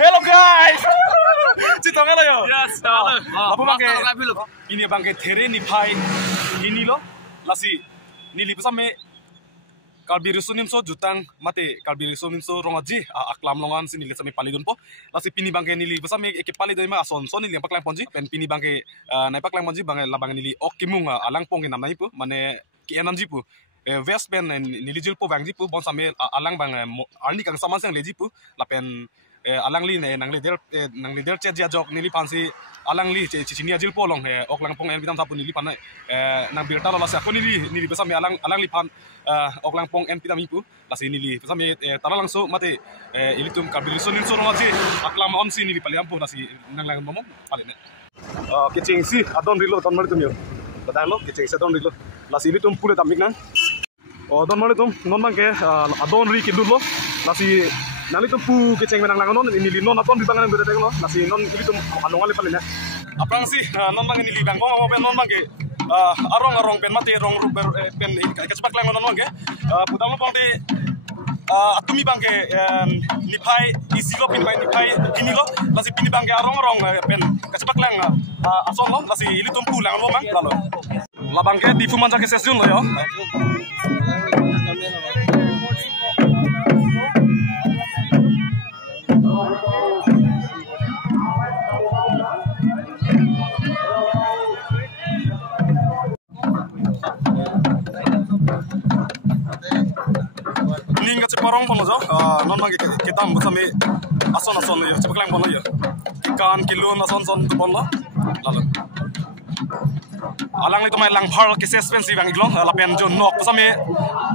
Hello guys. Cita ngalo yo. Yes, halo. Apa bangke? Ini bangke tere ni pai ini lo. Lasi nili pesame kalbiri sunim so jutang mate kalbiri sunim so rongaji aklam longan sini lihat sami palidun po. Lasi pini bangke nili pesame eke palidun ma ason so nili paklang ponji pen pini bangke nai paklang ponji bangke labang nili okimung alang pong nam nai pu mane ki enamji pu. West pen nili jil po bangji pu bon same alang bang arni kang saman sang leji pu lapen alang li ne nang lider chat ja jok nili pansi alang li cinia jil polong oklang pong en bitam sapu nili panai nang birta la sa ko nili besame alang li pan oklang pong en bitam ipu lasi nili besame tala langso mate ilitum kabil sonin so romaje aklam on si nili paliam po lasi nang lang momom palene kicing si adon rilo ton mari tum yo badang lo kicing si adon rilo lasi ilitum pule tamik nang don mari tum non mangke adon ri kidulo lasi nali tu pu keceng menang langon ini linon apon di bangan beda tenglo nasi non ini tu anong ali paling ya apang sih non bang ini libang mau pen non bang ke arong pen mati rong ruber pen kecepak langon non bang ke putang lo pang de atumi bang ke nipai isi lo pin nipai ini lo nasi pini bang ke arong pen kecepak lang ason lo nasi ini tu pu langon lo bang lalu labang ke di fuman ke sesun lo yo parong pono jo non mang kita bersama ason ya cepak lang pono ya ikan kilo ason pono lalu alang itu main lang par ke expensive bang iglo lapen jo nok bersama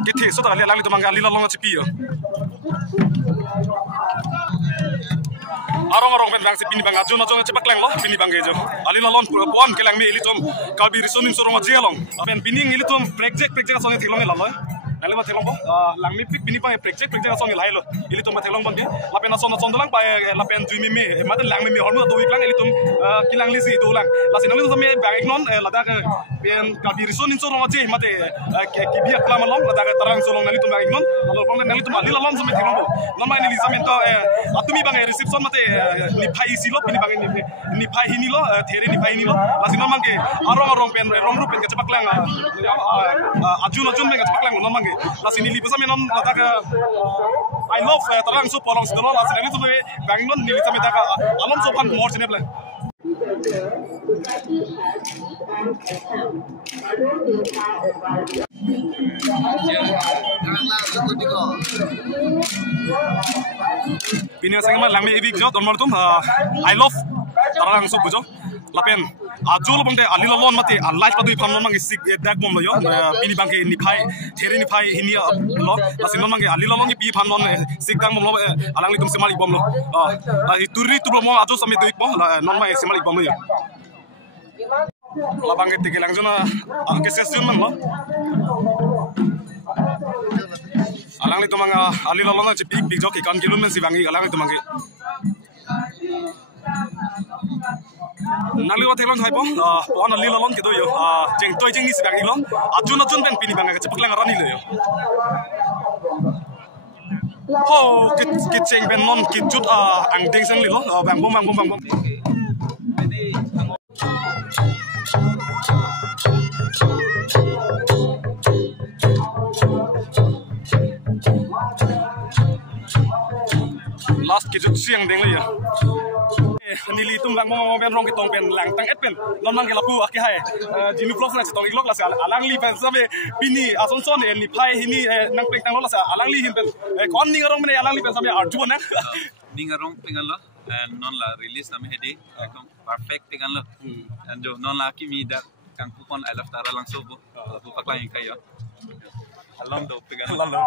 kita so tak alang itu mang lila long cepi ya arong pen bang pini bang ajon cepak lang lo pini bang gejo alila lon pon ke lang mi ilitum kalbiri sonim sorong jelong pen pini ilitum project asong tilong lalo nale ma thelong bo lang mi pik pini pa project asong lai lo ili tum ma thelong bon ge lapen ason dolang pa lapen jui mi ma lang mi hormu do iklang ili tum kilang lisi do lang lasin nang so mi bag non lada ke pen kalbiri sonin so ronga je mate ki biak klam long lada ke tarang so long nali tum bag non lalu pong nali tum alila lom so mi thelong bo non ma ni lisamen to atumi bang reception mate ni phai si lo pini bang ni phai hini lo there ni phai ni lo lasin non mang ke arong pen rong ru pen ke cepak lang ajun pen ke cepak lang non mang lasi nili besame non lataka I love tarang so polong sidolo lasi nili to bang non nili tame taka alom so pan more chenebla pinya sangma lami ibik jo ton martum I love tarang so bujo lapen ajul bangte alila lon mate life padu phamnon mangi sik dak bom yo pini bangke ni phai there ni phai hinia lo asin non mangi alila longi pi phamnon sik dang bom lo alang li tum semali bom lo turi tu bom aju sami duik bom non mai semali bom yo la bangke tike lang jona ke sesun man lo alang li tumanga alila lon chi pik jo ki kan kilum men si bangi alang li tumangi nali wa thelon thaipo pon ali lolon ke do yo jeng toy jeng ni sibang ilo ajun ben pini bang cepak lang rani le yo ho ke jeng ben non ke jut ang ding sang li lo bang bom last ke jut siang deng le yo nili tum bang mo ben rong ki tong pen lang tang et pen non mang ke lapu aki hai jinu vlog na tong iglok la sa alang li pen sabe pini ason son ni phai hini nang plek tang lo la sa alang li hin pen kon ni rong mene alang li pen sabe arju na Ning rong pengan lo non la release nami hedi ekdom perfect pengan lo and jo non la ki mi da kang kupon I love tara lang sobo bu pakla yang kayo alom do pengan lo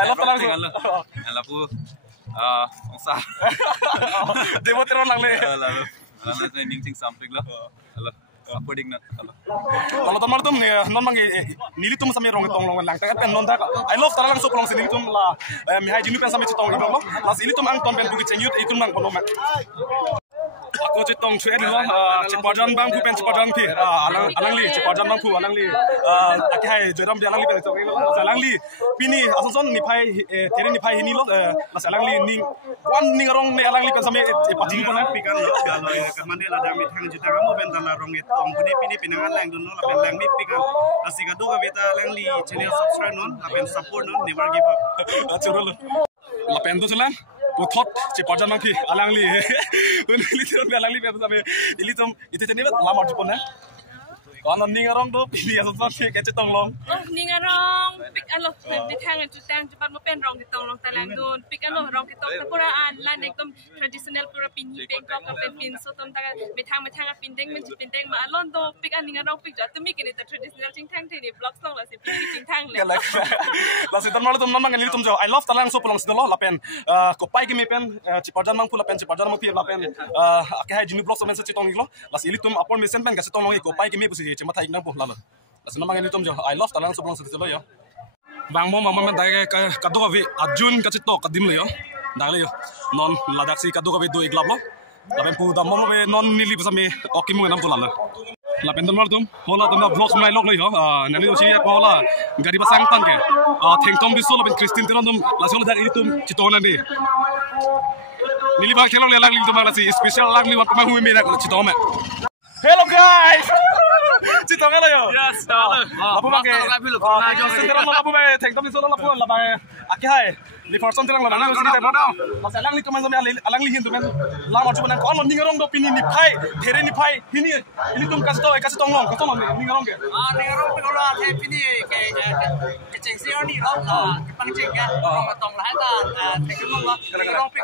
I love tara pengan lo lapu ongsa demo terong lang le lalu ning ting something lo halo apa ding na halo kalau tamar tum non mang nili tum same rong tong long lang ta pen non ta I love tara lang so prong sini tum la mi hai jinu pen same tong lo las ini tum ang ton pen bu ki chenyut ikun mang kono mak aku citong cuy ni loh cipajan bang ku pen cipajan ki alang li cipajan bang ku alang li aki hai joram di alang li pen cok alang li pini ason ni pai tere ni pai ini loh las alang li ning wan ning rong ni alang li pen sampai pati ni pun pikan lo kalau kamande la dami thang juta kamu ben dala rong et tong kuni pini pinangan lang dun la pen lang ni pikan asi kadu ka beta lang li channel subscribe non la pen support non never give up acurul la pen tu selang putot cipajan bang ki alang li li tu alang li pen sampai ili tum itu tadi bet lama jupon na kalau ning rong tu pilih ason ni kecik tong long ningarong pik alo di thang jutang jepat mo pen rong ditong long talang dun pik alo rong ditong pura lan ekdom traditional pura pinyi pengkok ka pin so tom taga methang pindeng men pindeng ma alon do pik an ningarong pik jat mi kini ta traditional ting thang thini blog song la si pinyi ting thang le la si tan malu tom namang ngeli tom jo I love talang so pulang sidolo la pen ko pai ki me pen cipajan mang pula pen cipajan mang pi la pen ake hai jinu blog so men se chitong lo la si ili tom apon me sen pen ka chitong lo ko pai ki me pusi cuma thai nang po la la si namang ngeli tom jo I love talang so pulang sidolo yo bang mo mama men dai ka do vi ajun ka chito ka dim le yo dai le yo non ladak si ka do vi do iglap lo la pen pu da mo me non nili pa me okimu nam to la la pen dom dum hola dom vlogs mai log le yo nani do si ko la gari ba sang tan ke thengtom biso la pen kristin tiron dum la so la iri tum chito na ni nili ba khelo le lag li tum la si special lag li wa ma hu me na chito me hello guys chito ngala yo Yes, lapu bang ke tiron lapu ba thengtom biso la pu la ba aki hai li person tilang la nang sini tebro la salang li tumen alang li hin tumen la ma chuban kon lo ningarong do pini ni phai there ni phai hini ili tum kas tong long ko ningarong ke ningarong pe lo the pini ke cheng si ni lo ke pang cheng ya tong la ta thek lo ningarong pe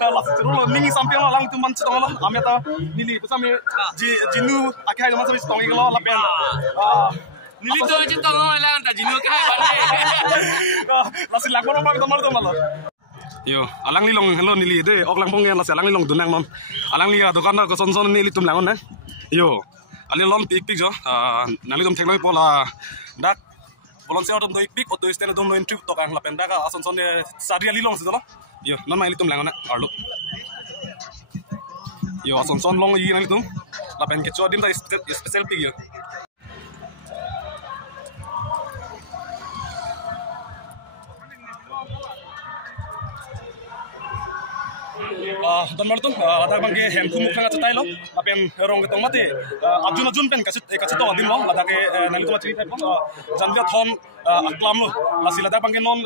kan la tru lo ningi sampiang lo lang tuman chitong lo ameta nili pasame jinu aki hai ma sabi tong lo la pen Nili tu je tong lo lang ta jinu ka bale. Lasi lang mo ba tomar tomar. Yo, alang li long hello nili de ok lang pong lasi alang li long dunang non. Alang li dokan na ko son son nili tum langon na. Yo, ali lon pik pik jo. Nali tum teknologi pola dak bolon se odom do pik oto sten dom no trip to kang la penda ka ason son sari ali long se lo. Yo, non mai li tum langon na arlo. Yo, ason son long yi nali tum. La pen ke cho dim ta special pik yo. Don martum ladak bangke hem kumuk khanga chatai lo apen rong ke tongmate ajun pen kasit to adin lo ladak nali to chiri type lo jandia thon aklam lo lasi ladak bangke non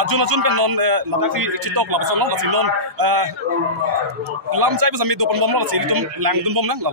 ajun pen non ladak si chitok la bason lo lasi non lam chai basami do pon bom lo lasi tum lang dum bom nang la